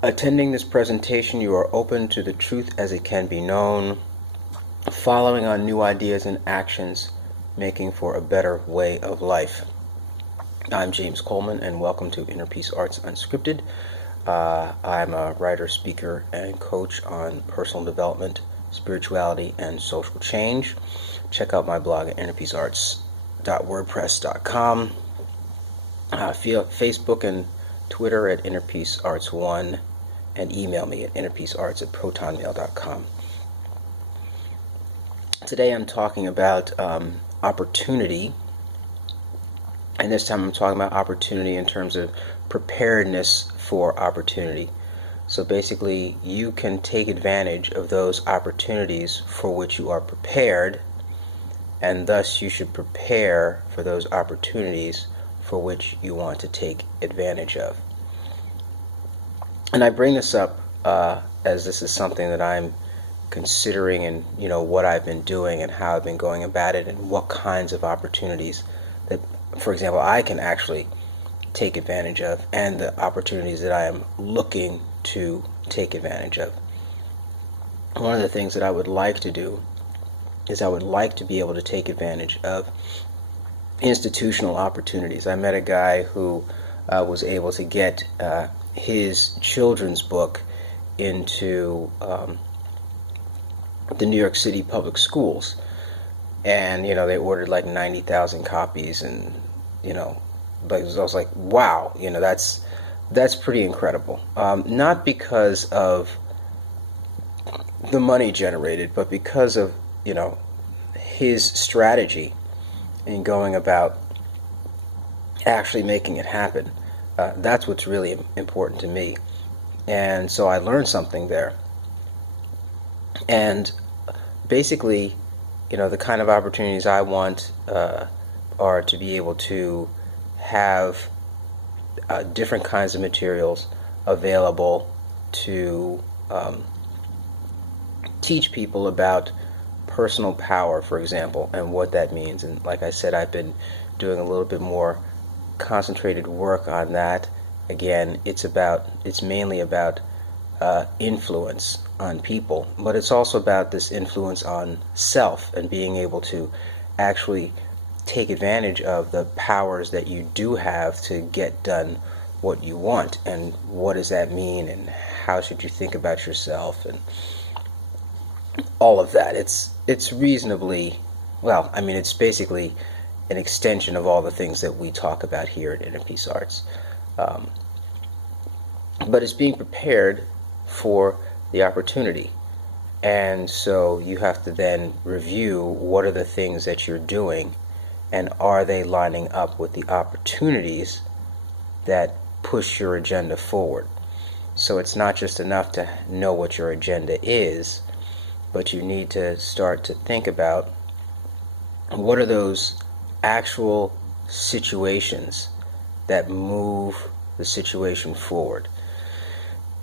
Attending this presentation, you are open to the truth as it can be known, following on new ideas and actions, making for a better way of life. I'm James Coleman, and welcome to Inner Peace Arts Unscripted. I'm a writer, speaker, and coach on personal development, spirituality, and social change. Check out my blog at innerpeacearts.wordpress.com. Facebook and Twitter at innerpeacearts1, and email me at innerpeacearts@protonmail.com. Today I'm talking about opportunity, and this time I'm talking about opportunity in terms of preparedness for opportunity. So basically, you can take advantage of those opportunities for which you are prepared, and thus you should prepare for those opportunities for which you want to take advantage of. And I bring this up as this is something that I'm considering, and what I've been doing and how I've been going about it, and what kinds of opportunities that, for example, I can actually take advantage of, and the opportunities that I am looking to take advantage of. One of the things that I would like to do is I would like to be able to take advantage of institutional opportunities. I met a guy who was able to get his children's book into the New York City public schools, and they ordered like 90,000 copies, and but I was like, wow, that's pretty incredible. Not because of the money generated, but because of his strategy in going about actually making it happen. That's what's really important to me. And so I learned something there. And basically, the kind of opportunities I want are to be able to have different kinds of materials available to teach people about personal power, for example, and what that means. And like I said, I've been doing a little bit more concentrated work on that. Again, it's mainly about influence on people, but it's also about this influence on self and being able to actually take advantage of the powers that you do have to get done what you want. And what does that mean, and how should you think about yourself, and all of that. It's reasonably, it's basically an extension of all the things that we talk about here at Inner Peace Arts. But it's being prepared for the opportunity. And so you have to then review what are the things that you're doing, and are they lining up with the opportunities that push your agenda forward. So it's not just enough to know what your agenda is, but you need to start to think about what are those actual situations that move the situation forward.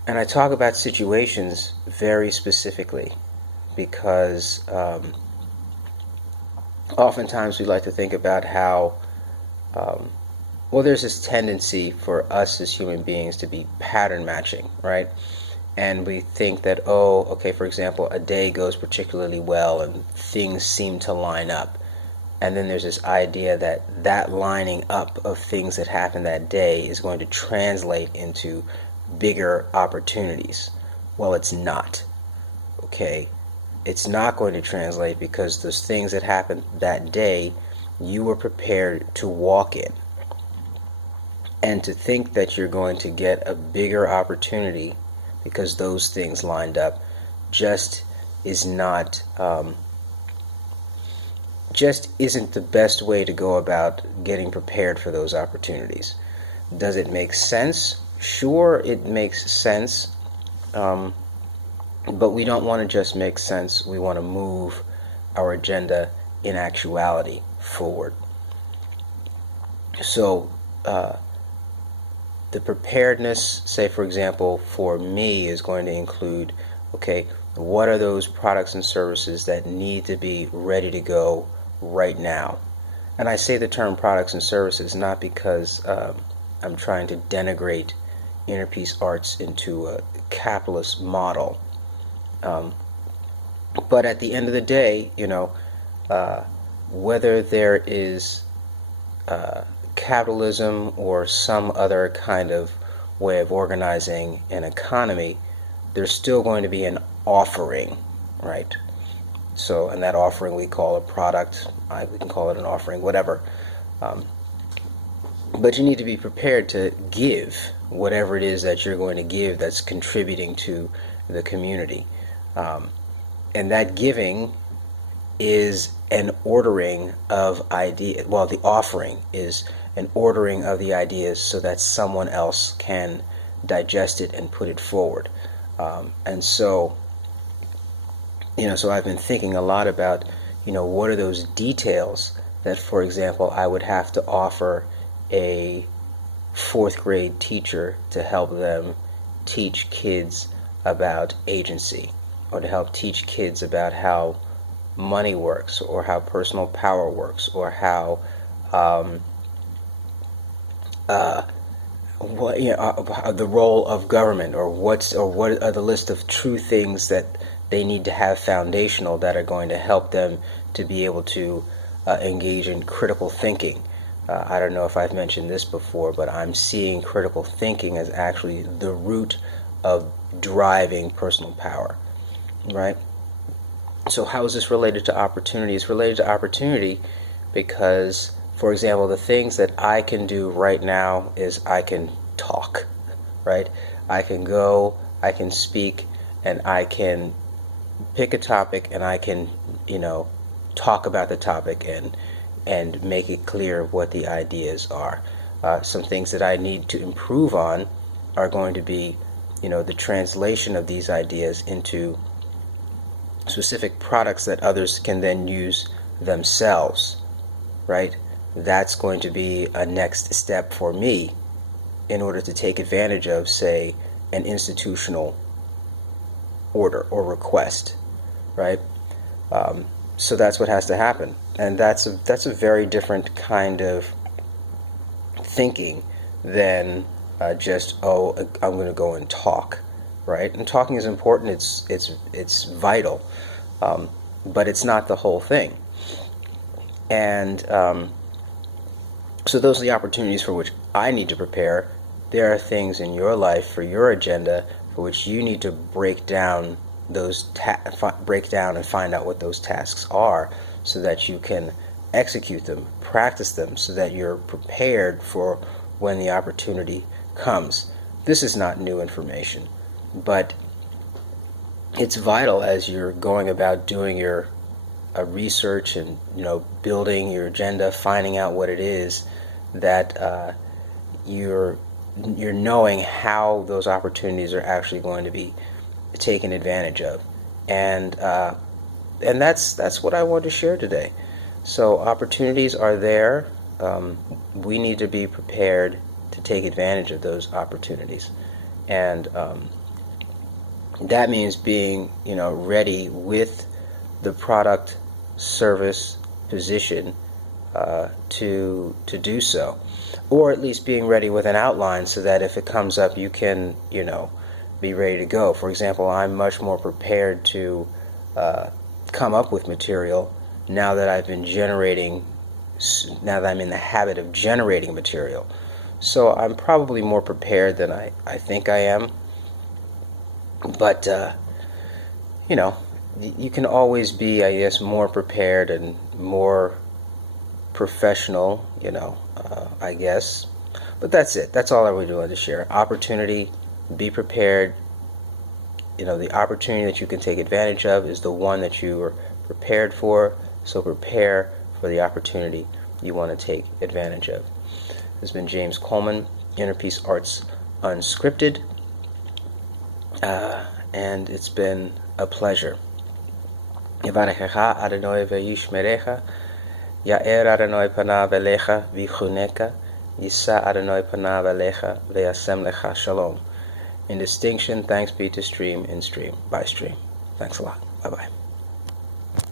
And I talk about situations very specifically because oftentimes we like to think about how there's this tendency for us as human beings to be pattern matching, right? And we think that, for example, a day goes particularly well and things seem to line up. And then there's this idea that lining up of things that happen that day is going to translate into bigger opportunities. Well, it's not. Okay? It's not going to translate, because those things that happened that day, you were prepared to walk in. And to think that you're going to get a bigger opportunity because those things lined up just isn't the best way to go about getting prepared for those opportunities. Does it make sense? Sure, it makes sense, but we don't want to just make sense. We want to move our agenda in actuality forward. So the preparedness, say for example, for me is going to include, what are those products and services that need to be ready to go right now? And I say the term products and services not because I'm trying to denigrate inner peace arts into a capitalist model. But at the end of the day, whether there is capitalism or some other kind of way of organizing an economy, there's still going to be an offering, right? So, and that offering we call a product. We can call it an offering, whatever. But you need to be prepared to give whatever it is that you're going to give that's contributing to the community. And that giving is an ordering of ideas. Well, the offering is an ordering of the ideas so that someone else can digest it and put it forward. And so, so I've been thinking a lot about, what are those details that, for example, I would have to offer a fourth grade teacher to help them teach kids about agency, or to help teach kids about how money works, or how personal power works, or how the role of government, or what are the list of true things that they need to have foundational that are going to help them to be able to engage in critical thinking. I don't know if I've mentioned this before, but I'm seeing critical thinking as actually the root of driving personal power, right? So how is this related to opportunity? It's related to opportunity because, for example, the things that I can do right now is I can talk, right? I can go, I can speak, and I can pick a topic, and I can, talk about the topic and make it clear what the ideas are. Some things that I need to improve on are going to be, the translation of these ideas into specific products that others can then use themselves, right? That's going to be a next step for me in order to take advantage of, say, an institutional order or request, right? So that's what has to happen. And that's a very different kind of thinking than just, I'm going to go and talk, right? And talking is important. It's vital, but it's not the whole thing. And so those are the opportunities for which I need to prepare. There are things in your life for your agenda for which you need to break down and find out what those tasks are, so that you can execute them, practice them, so that you're prepared for when the opportunity comes. This is not new information, but it's vital as you're going about doing your research and building your agenda, finding out what it is that you're knowing how those opportunities are actually going to be taken advantage of, and that's what I want to share today. So opportunities are there. We need to be prepared to take advantage of those opportunities, and that means being ready with the product, service, position to do so, or at least being ready with an outline so that if it comes up, you can be ready to go. For example, I'm much more prepared to come up with material now that I'm in the habit of generating material. So I'm probably more prepared than I think I am. But, you can always be, I guess, more prepared and more professional, I guess. But that's it. That's all I would want to share. Opportunity, be prepared. The opportunity that you can take advantage of is the one that you are prepared for. So prepare for the opportunity you want to take advantage of. This has been James Coleman, Inner Peace Arts Unscripted. And it's been a pleasure. Yivarechecha Adonai v'yishmerecha, Ya'er Adonai panav elecha v'chuneka, Yisa Adonai panav elecha v'yasem lecha shalom. In distinction, thanks be to Stream, in Stream, by Stream. Thanks a lot. Bye-bye.